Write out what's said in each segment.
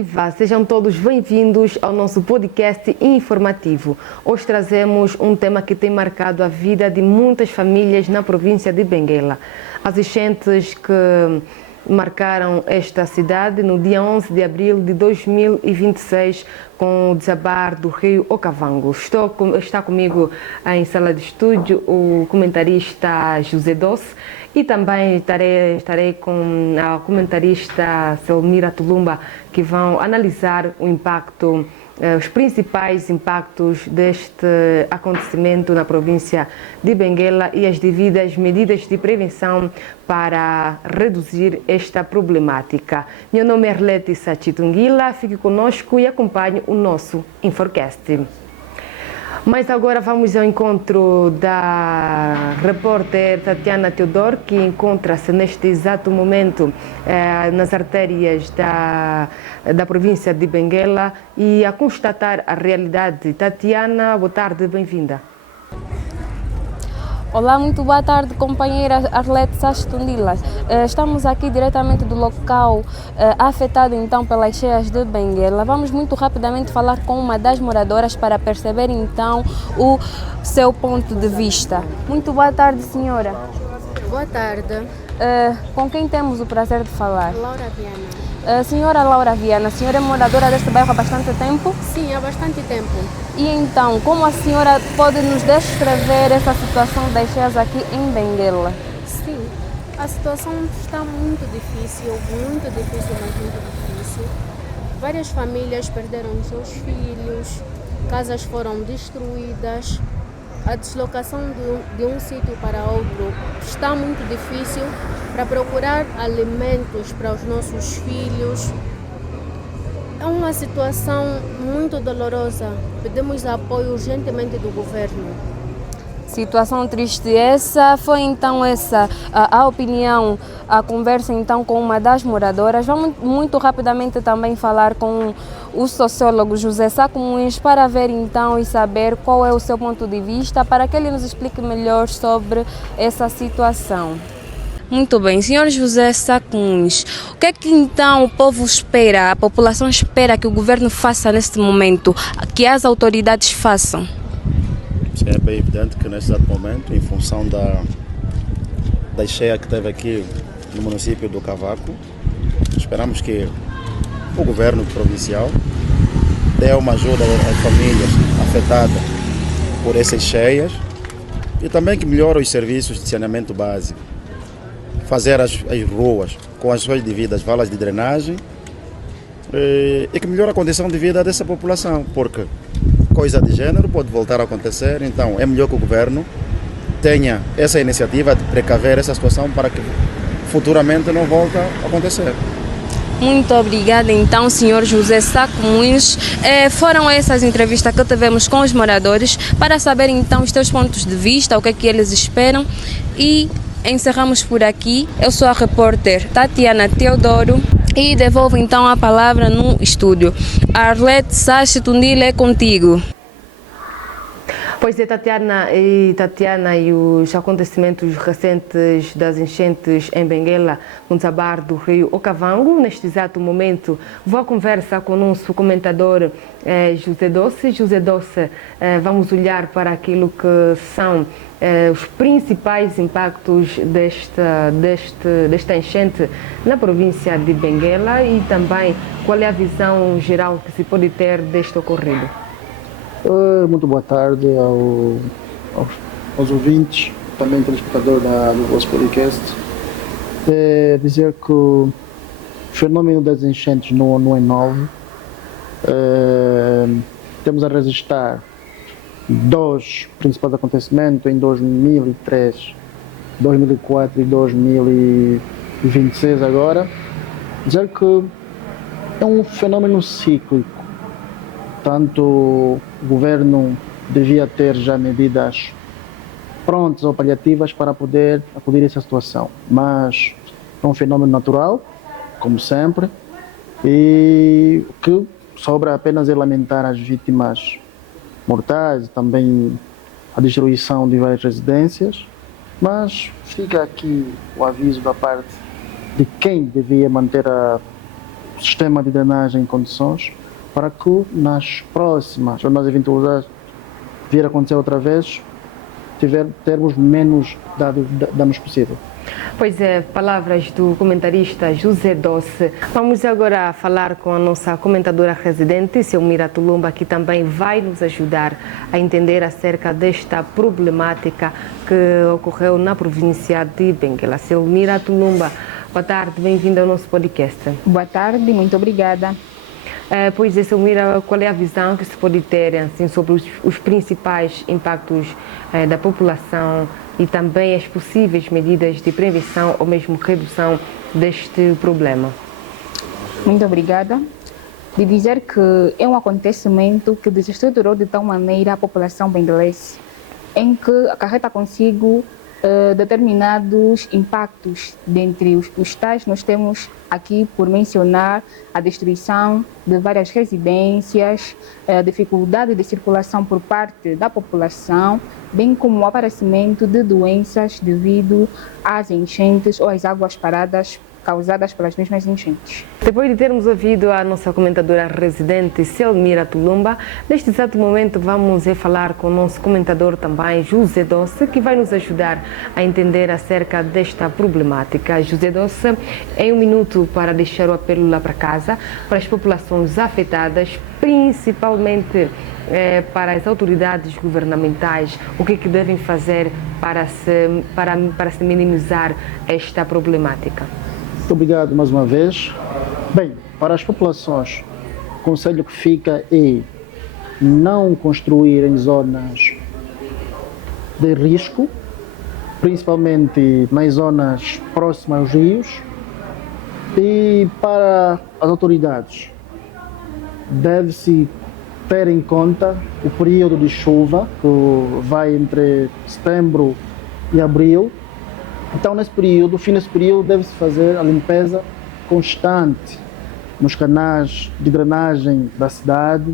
Viva! Sejam todos bem-vindos ao nosso podcast informativo. Hoje trazemos um tema que tem marcado a vida de muitas famílias na província de Benguela. As enchentes que marcaram esta cidade no dia 11 de abril de 2026 com o desabar do rio Okavango. Está comigo em sala de estúdio o comentarista José Doce e também estarei com a comentarista Selmira Tulumba, que vão analisar o impacto, os principais impactos deste acontecimento na província de Benguela e as devidas medidas de prevenção para reduzir esta problemática. Meu nome é Arlete Sachitunguila, fique conosco e acompanhe o nosso Inforecast. Mas agora vamos ao encontro da repórter Tatiana Teodoro, que encontra-se neste exato momento nas artérias da província de Benguela e a constatar a realidade. Tatiana, boa tarde, bem-vinda. Olá, muito boa tarde, companheira Arlete Sachitundila. Estamos aqui diretamente do local afetado então pelas cheias de Benguela. Vamos muito rapidamente falar com uma das moradoras para perceber então o seu ponto de vista. Muito boa tarde, senhora. Boa tarde. Com quem temos o prazer de falar? Laura Viana. Senhora Laura Viana, a senhora é moradora deste bairro há bastante tempo? Sim, há bastante tempo. E então, como a senhora pode nos descrever essa situação das cheias aqui em Benguela? Sim, a situação está muito difícil, mas muito difícil. Várias famílias perderam seus filhos, casas foram destruídas. A deslocação de um sítio para outro está muito difícil para procurar alimentos para os nossos filhos. É uma situação muito dolorosa. Pedimos apoio urgentemente do governo. Situação triste essa. Foi então essa a opinião, a conversa então com uma das moradoras. Vamos muito rapidamente também falar com o sociólogo José Sacumuins para ver então e saber qual é o seu ponto de vista, para que ele nos explique melhor sobre essa situação. Muito bem, senhor José Sacumuins, o que é que então o povo espera, a população espera que o governo faça neste momento, que as autoridades façam? É bem evidente que neste exato momento, em função da cheia que teve aqui no município do Cavaco, esperamos que o governo provincial dê uma ajuda às famílias afetadas por essas cheias e também que melhore os serviços de saneamento básico, fazer as ruas com as suas devidas valas de drenagem e que melhore a condição de vida dessa população, porque coisa de gênero pode voltar a acontecer. Então é melhor que o governo tenha essa iniciativa de precaver essa situação para que futuramente não volte a acontecer. Muito obrigada então, senhor José Sacumuins. Foram essas entrevistas que tivemos com os moradores para saber então os seus pontos de vista, o que é que eles esperam, e encerramos por aqui. Eu sou a repórter Tatiana Teodoro e devolvo então a palavra no estúdio. Arlete Sachitundila, é contigo. Pois é, Tatiana, e os acontecimentos recentes das enchentes em Benguela, no desabar do rio Okavango. Neste exato momento, vou conversar com o nosso comentador José Doce. José Doce, vamos olhar para aquilo que são os principais impactos desta enchente na província de Benguela e também qual é a visão geral que se pode ter deste ocorrido. Muito boa tarde aos ouvintes, também telespectador do vosso podcast. Dizer que o fenômeno das enchentes não é novo. Temos a registrar dois principais acontecimentos em 2003, 2004 e 2026 agora. Dizer que é um fenômeno cíclico. Tanto o governo devia ter já medidas prontas ou paliativas para poder acudir a essa situação. Mas é um fenômeno natural, como sempre, e o que sobra apenas é lamentar as vítimas mortais, também a destruição de várias residências, mas fica aqui o aviso da parte de quem devia manter sistema de drenagem em condições, para que nas próximas ou nas eventualidades vir a acontecer outra vez, termos menos danos possível. Pois é, palavras do comentarista José Doce. Vamos agora falar com a nossa comentadora residente, Selmira Tulumba, que também vai nos ajudar a entender acerca desta problemática que ocorreu na província de Benguela. Selmira Tulumba, boa tarde, bem-vinda ao nosso podcast. Boa tarde, muito obrigada. Pois é, Selmira, qual é a visão que se pode ter assim, sobre os principais impactos da população e também as possíveis medidas de prevenção ou mesmo redução deste problema? Muito obrigada. De dizer que é um acontecimento que desestruturou de tal maneira a população benguelense, em que acarreta consigo determinados impactos. Dentre os tais, nós temos aqui, por mencionar, a destruição de várias residências, a dificuldade de circulação por parte da população, bem como o aparecimento de doenças devido às enchentes ou às águas paradas causadas pelas mesmas enchentes. Depois de termos ouvido a nossa comentadora residente Selmira Tulumba, neste exato momento vamos falar com o nosso comentador também, José Doce, que vai nos ajudar a entender acerca desta problemática. José Doce, em um minuto para deixar o apelo lá para casa, para as populações afetadas, principalmente para as autoridades governamentais, o que devem fazer para se minimizar esta problemática? Muito obrigado mais uma vez. Bem, para as populações, o conselho que fica é não construir em zonas de risco, principalmente nas zonas próximas aos rios, e para as autoridades, deve-se ter em conta o período de chuva, que vai entre setembro e abril. Então, nesse período, fim desse período, deve-se fazer a limpeza constante nos canais de drenagem da cidade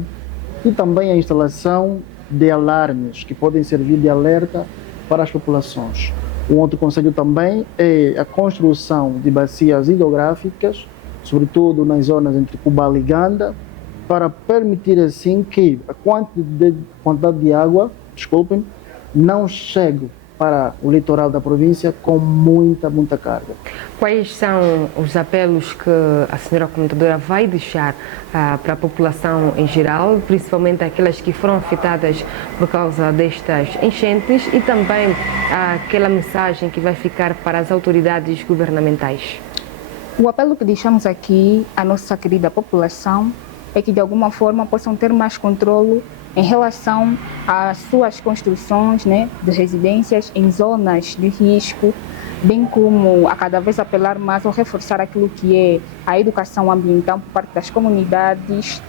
e também a instalação de alarmes que podem servir de alerta para as populações. Um outro conselho também é a construção de bacias hidrográficas, sobretudo nas zonas entre Cubal e Ganda, para permitir assim que a quantidade de água, não chegue para o litoral da província com muita carga. Quais são os apelos que a senhora comentadora vai deixar para a população em geral, principalmente aquelas que foram afetadas por causa destas enchentes, e também aquela mensagem que vai ficar para as autoridades governamentais? O apelo que deixamos aqui à nossa querida população é que de alguma forma possam ter mais controle em relação às suas construções, de residências em zonas de risco, bem como a cada vez apelar mais ou reforçar aquilo que é a educação ambiental por parte das comunidades.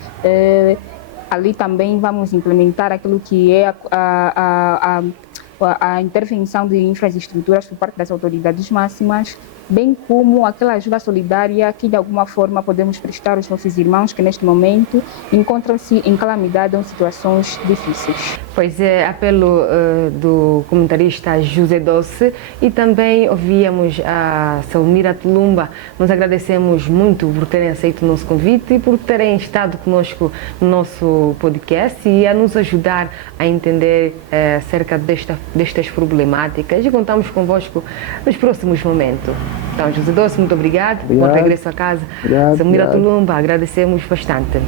Ali também vamos implementar aquilo que é a intervenção de infraestruturas por parte das autoridades máximas, bem como aquela ajuda solidária que de alguma forma podemos prestar aos nossos irmãos que neste momento encontram-se em calamidade ou em situações difíceis. Pois é, apelo do comentarista José Doce, e também ouvíamos a Selmira Tulumba. Nós agradecemos muito por terem aceito o nosso convite e por terem estado conosco no nosso podcast e a nos ajudar a entender acerca destas problemáticas, e contamos convosco nos próximos momentos. Então, José Doce, muito obrigado. Bom regresso a casa. Selmira Tulumba, agradecemos bastante.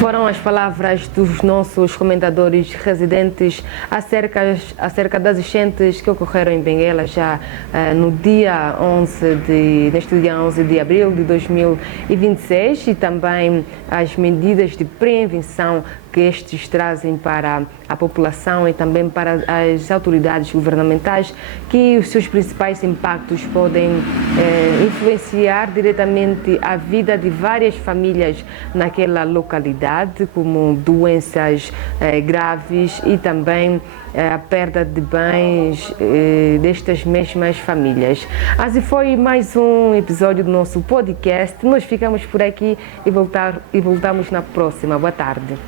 Foram as palavras dos nossos comentadores residentes acerca das enchentes que ocorreram em Benguela já neste dia 11 de abril de 2026, e também as medidas de prevenção que estes trazem para a população e também para as autoridades governamentais, que os seus principais impactos podem influenciar diretamente a vida de várias famílias naquela localidade, como doenças graves e também a perda de bens destas mesmas famílias. Assim foi mais um episódio do nosso podcast. Nós ficamos por aqui e voltamos na próxima. Boa tarde.